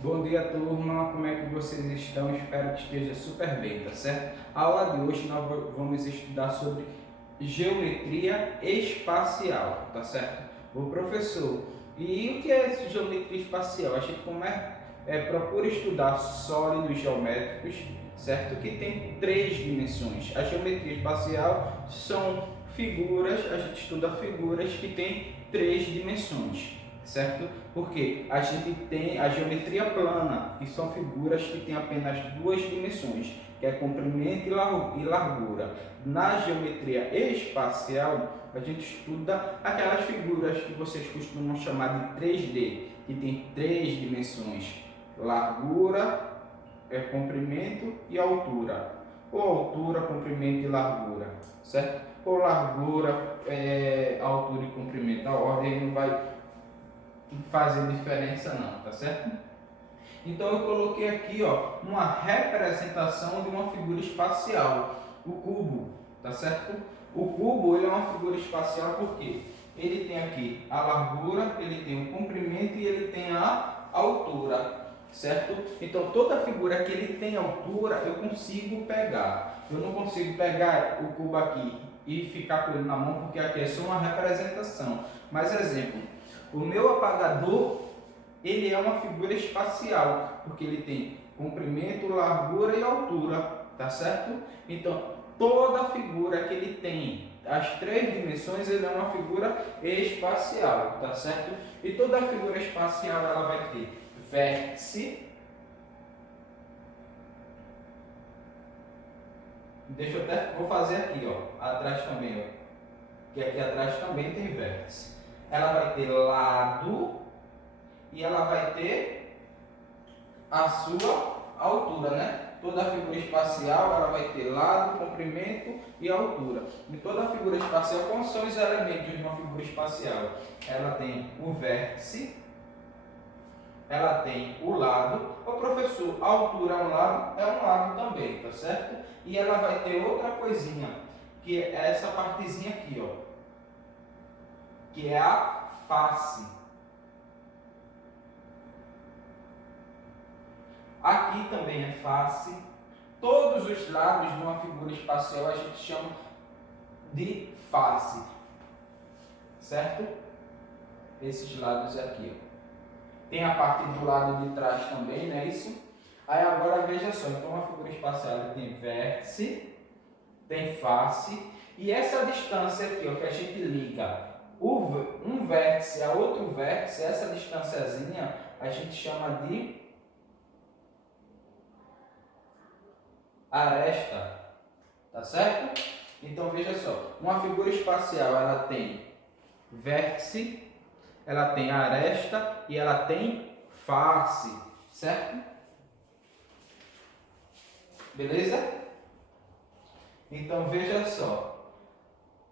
Bom dia, turma. Como é que vocês estão? Espero que esteja super bem, tá certo? A aula de hoje nós vamos estudar sobre geometria espacial, tá certo? O professor, e o que é essa geometria espacial? A gente procura estudar sólidos geométricos, certo? Que tem três dimensões. A geometria espacial são figuras, a gente estuda figuras que têm três dimensões, certo? Porque a gente tem a geometria plana, que são figuras que têm apenas duas dimensões, que é comprimento e largura. Na geometria espacial, a gente estuda aquelas figuras que vocês costumam chamar de 3D, que tem três dimensões: largura, comprimento e altura. Ou altura, comprimento e largura, certo? Ou largura, altura e comprimento. A ordem não vai fazer diferença não, tá certo? Então eu coloquei aqui, uma representação de uma figura espacial, o cubo, tá certo? O cubo, ele é uma figura espacial porque ele tem aqui a largura, ele tem o comprimento e ele tem a altura, certo? Então toda figura que ele tem altura eu consigo pegar. Eu não consigo pegar o cubo aqui e ficar com ele na mão porque aqui é só uma representação. Mas exemplo, o meu apagador, ele é uma figura espacial, porque ele tem comprimento, largura e altura, tá certo? Então, toda figura que ele tem as três dimensões, ele é uma figura espacial, tá certo? E toda figura espacial, ela vai ter vértice. Deixa eu até, vou fazer aqui, atrás também, que aqui atrás também tem vértice. Ela vai ter lado e ela vai ter a sua altura, né? Toda figura espacial ela vai ter lado, comprimento e altura. E toda figura espacial, quais são os elementos de uma figura espacial? Ela tem o vértice, ela tem o lado. O professor, a altura é um lado também, tá certo? E ela vai ter outra coisinha, que é essa partezinha aqui, que é a face. Aqui também é face. Todos os lados de uma figura espacial a gente chama de face, certo? Esses lados aqui, Tem a parte do lado de trás também, não é isso? Aí agora veja só, então uma figura espacial tem vértice, tem face, e essa distância aqui, que a gente liga um vértice a outro vértice, essa distânciazinha a gente chama de aresta, tá certo? Então veja só, uma figura espacial ela tem vértice, ela tem aresta e ela tem face, certo? Beleza? Então veja só,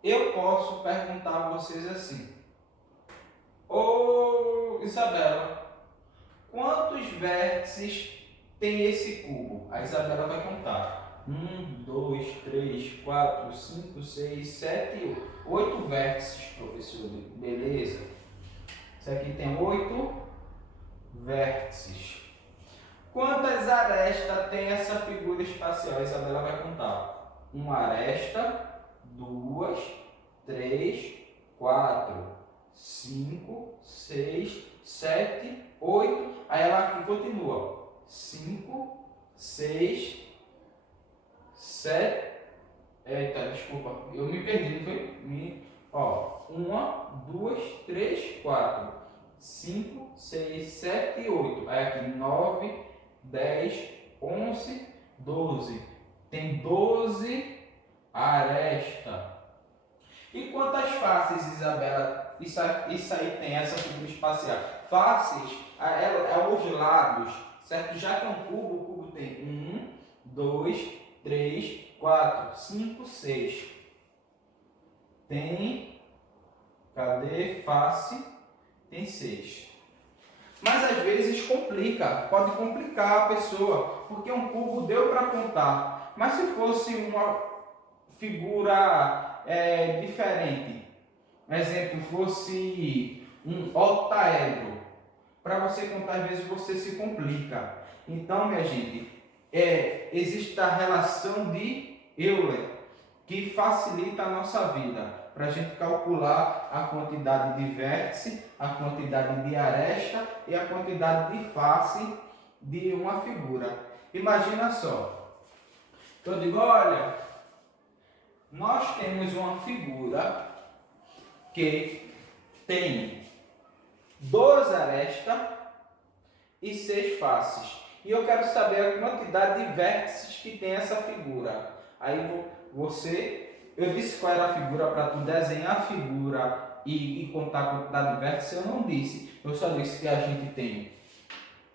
eu posso perguntar a vocês assim: ô Isabela, quantos vértices tem esse cubo? A Isabela vai contar. 1, 2, 3, 4, 5, 6, 7, 8 vértices, professor. Beleza? Isso aqui tem 8 vértices. Quantas arestas tem essa figura espacial? A Isabela vai contar. Uma aresta, 2, 3, 4, 5, 6, 7, 8. Aí ela aqui continua. 5, 6, 7. Eita, desculpa, eu me perdi, não foi? Uma, duas, três, 4, 5, 6, 7 e 8. Aí aqui 9, 10, 11, 12. Tem 12 arestas. E quantas faces, Isabela? Isso aí tem, essa figura espacial. Faces é os lados, certo? Já que é um cubo, o cubo tem 1, 2, 3, 4, 5, 6. Tem, cadê? Face, tem 6. Mas às vezes complica, pode complicar a pessoa, porque um cubo deu para contar. Mas se fosse uma figura diferente, exemplo, fosse um octaedro, para você contar, às vezes você se complica. Então, minha gente, existe a relação de Euler, que facilita a nossa vida, para a gente calcular a quantidade de vértice, a quantidade de aresta e a quantidade de face de uma figura. Imagina só, eu digo, olha, nós temos uma figura que tem 12 arestas e 6 faces. E eu quero saber a quantidade de vértices que tem essa figura. Aí eu disse qual era a figura para tu desenhar a figura e contar a quantidade de vértices, eu não disse. Eu só disse que a gente tem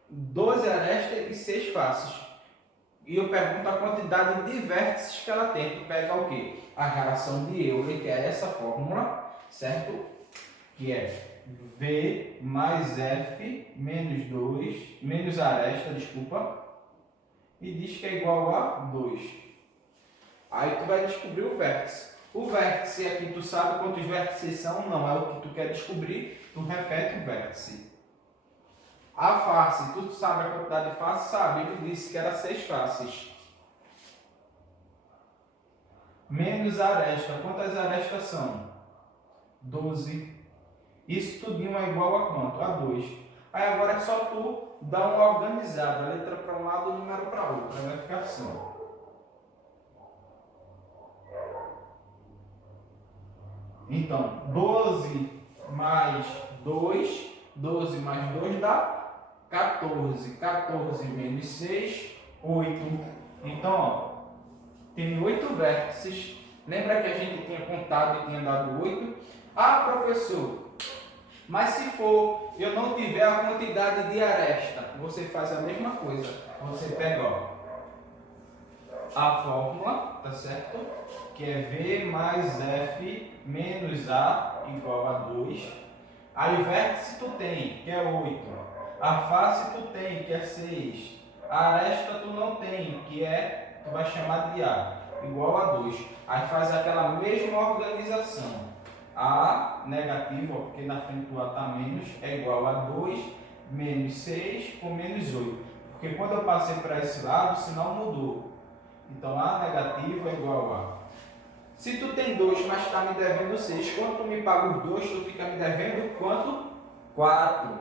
12 arestas e 6 faces. E eu pergunto a quantidade de vértices que ela tem. Tu pega o quê? A relação de Euler, que é essa fórmula, certo? Que é V mais F menos 2, menos aresta, desculpa, e diz que é igual a 2. Aí tu vai descobrir o vértice. O vértice aqui, tu sabe quantos vértices são? Não, é o que tu quer descobrir, tu repete o vértice. A face, tu sabe a quantidade de faces? Sabe, ele disse que era 6 faces. Menos aresta, quantas arestas são? 12. Isso tudinho é igual a quanto? A 2. Aí agora é só tu dar uma organizada, a letra para um lado e o número para outro. Vai ficar assim. Então, 12 mais 2, 12 mais 2 dá 14. 14 menos 6, 8. Então, ó, tem 8 vértices. Lembra que a gente tinha contado e tinha dado 8? Ah, professor, mas se for eu não tiver a quantidade de aresta, você faz a mesma coisa. Você pega, ó, a fórmula, tá certo? Que é V mais F menos A igual a 2. Aí o vértice tu tem, que é 8. A face tu tem, que é 6. A aresta tu não tem, que é, tu vai chamar de A, igual a 2. Aí faz aquela mesma organização. A negativo, porque na frente do A está menos, é igual a 2 menos 6 com menos 8. Porque quando eu passei para esse lado, o sinal mudou. Então A negativo é igual a. Se tu tem 2, mas está me devendo 6, quando tu me paga os 2, tu fica me devendo quanto? 4.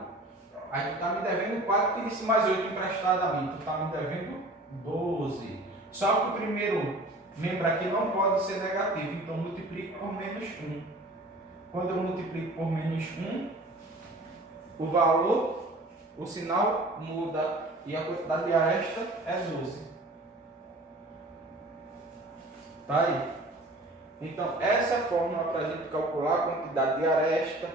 Aí tu está me devendo 4, que disse mais 8 emprestado a mim. Tu está me devendo 12. Só que o primeiro membro aqui não pode ser negativo, então multiplico por menos 1. Quando eu multiplico por menos 1, o valor, o sinal muda e a quantidade de aresta é 12. Tá aí. Então, essa é a fórmula para a gente calcular a quantidade de aresta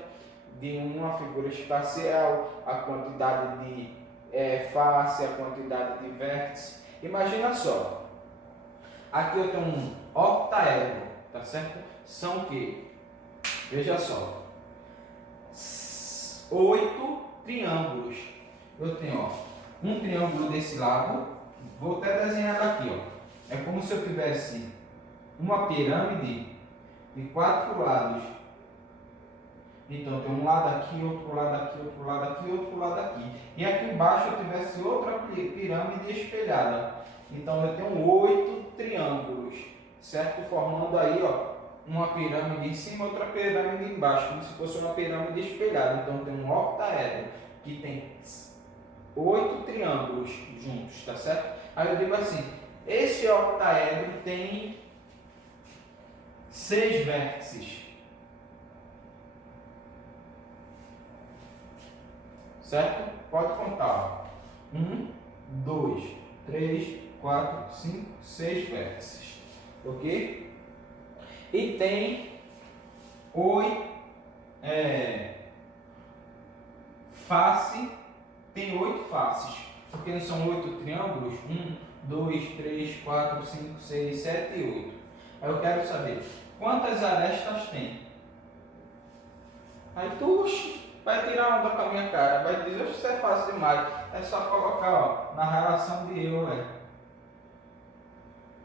de uma figura espacial, a quantidade de face, a quantidade de vértice. Imagina só. Aqui eu tenho um octaedro, tá certo? São o quê? Veja só, 8 triângulos. Eu tenho, ó, um triângulo desse lado. Vou até desenhar daqui, ó. É como se eu tivesse uma pirâmide de 4 lados. Então tem um lado aqui, outro lado aqui, outro lado aqui, outro lado aqui. E aqui embaixo eu tivesse outra pirâmide espelhada. Então eu tenho 8 triângulos, certo? Formando aí, ó, uma pirâmide em cima, outra pirâmide embaixo, como se fosse uma pirâmide espelhada. Então tem um octaedro que tem 8 triângulos juntos, tá certo? Aí eu digo assim, esse octaedro tem 6 vértices, certo? Pode contar, 1, 2, 3, 4, 5, 6 vértices, ok? E tem 8 face, tem 8 faces, porque não são 8 triângulos, 1, 2, 3, 4, 5, 6, 7 e 8. Aí eu quero saber quantas arestas tem. Aí tu vai tirar onda com a minha cara, vai dizer, isso é fácil demais, é só colocar, ó, na relação de Euler.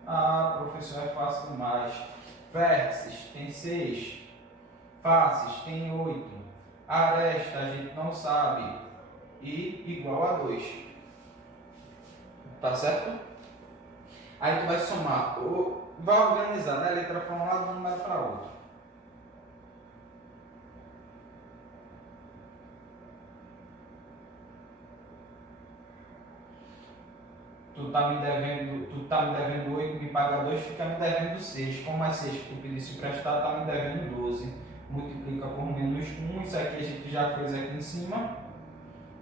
Ah, professor, é fácil demais. Vértices tem 6, faces tem 8, aresta a gente não sabe. e igual a 2. Tá certo? Aí tu vai somar, vai organizar, né? Letra para um lado, número para outro. Tu tá me devendo 8, me paga 2, fica me devendo 6. Como é 6 que tu pedisse emprestado, tá me devendo 12. Multiplica por menos 1, isso aqui a gente já fez aqui em cima,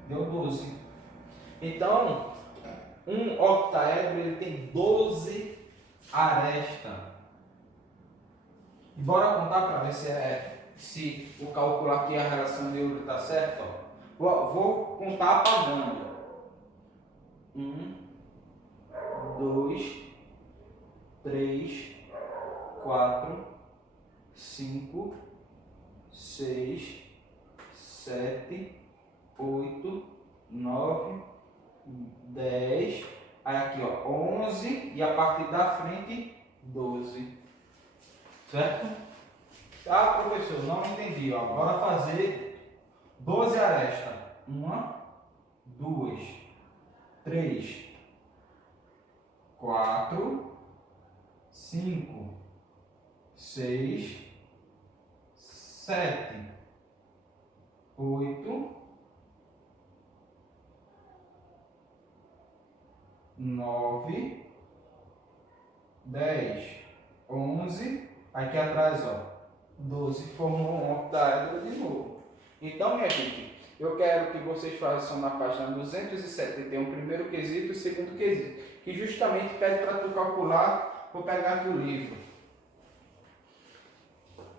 deu 12. Então, um octaedro ele tem 12 arestas. Bora contar para ver se o cálculo aqui, a relação de Euler está certo. Vou contar apagando. 1, 2, 3, 4, 5, 6, 7, 8, 9, 10, aí aqui ó, 11 e a partir da frente 12, certo? Ah, professor, não entendi, ó. Bora fazer 12 arestas. 1, 2, 3, 4, 5, 6, 7, 8, 9, 10, 11, aqui atrás, ó, 12, formou um octaedro de novo. Então, minha gente, eu quero que vocês façam na página 271 o primeiro quesito e o segundo quesito, que justamente pede para tu calcular, vou pegar aqui o livro,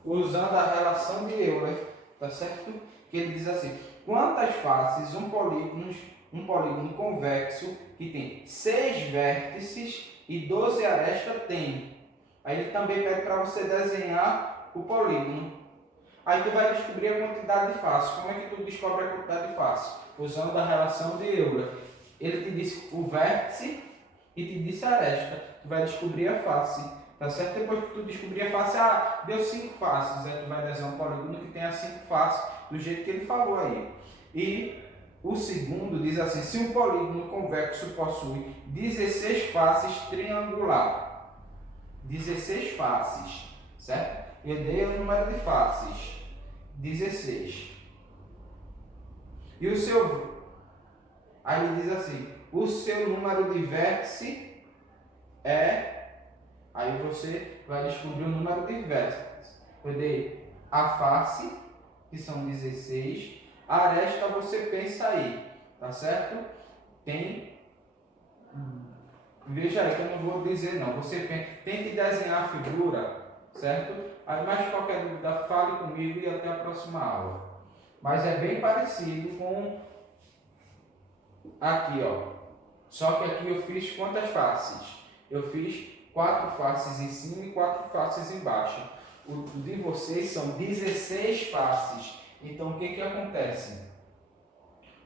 usando a relação de Euler, tá certo? Que ele diz assim, quantas faces um polígono convexo que tem 6 vértices e 12 arestas tem? Aí ele também pede para você desenhar o polígono. Aí tu vai descobrir a quantidade de faces. Como é que tu descobre a quantidade de faces? Usando a relação de Euler. Ele te diz o vértice e te disse a aresta. Tu vai descobrir a face. Tá certo? Depois que tu descobrir a face, deu 5 faces. Aí tu vai desenhar um polígono que tenha 5 faces, do jeito que ele falou aí. E o segundo diz assim, se um polígono convexo possui 16 faces triangular. 16 faces, certo? Eu dei o número de faces, 16. E o seu, aí ele diz assim, o seu número de vértice é, aí você vai descobrir o número de vértices. Eu dei a face, que são 16, a aresta você pensa aí, tá certo? Tem, veja aí que eu não vou dizer não, você tente desenhar a figura, certo? Aí, mais qualquer dúvida, fale comigo e até a próxima aula. Mas é bem parecido com aqui, ó. Só que aqui eu fiz quantas faces? Eu fiz 4 faces em cima e 4 faces embaixo. O de vocês são 16 faces. Então, o que acontece?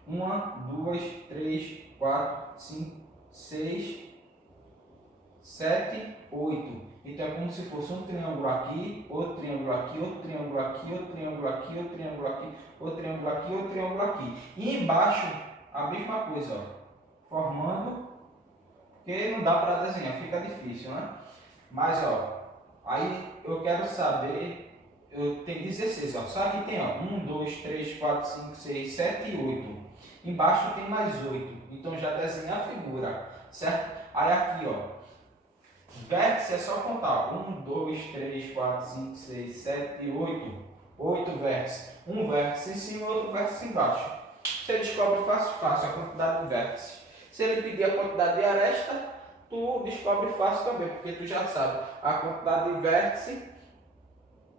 1, 2, 3, 4, 5, 6, 7, 8. Então é como se fosse um triângulo aqui, outro triângulo aqui, outro triângulo aqui, outro triângulo aqui, outro triângulo aqui, outro triângulo aqui, outro triângulo aqui. E embaixo a mesma coisa, ó, formando, porque não dá para desenhar, fica difícil, né? Mas ó, aí eu quero saber, eu tenho 16, ó, só que tem ó, 1, 2, 3, 4, 5, 6, 7 e 8. Embaixo tem mais 8, então já desenha a figura, certo? Aí aqui ó, vértice é só contar. 1, 2, 3, 4, 5, 6, 7, 8. 8 vértices. Um vértice em cima e outro vértice embaixo. Você descobre fácil a quantidade de vértices. Se ele pedir a quantidade de aresta, tu descobre fácil também, porque tu já sabe a quantidade de vértice,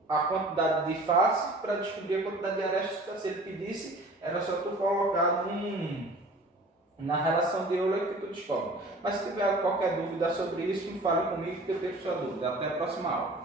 a quantidade de face, para descobrir a quantidade de aresta. Se ele pedisse, era só tu colocar na relação de Euler que tu descobre. Mas se tiver qualquer dúvida sobre isso, me fale comigo que eu tenho sua dúvida. Até a próxima aula.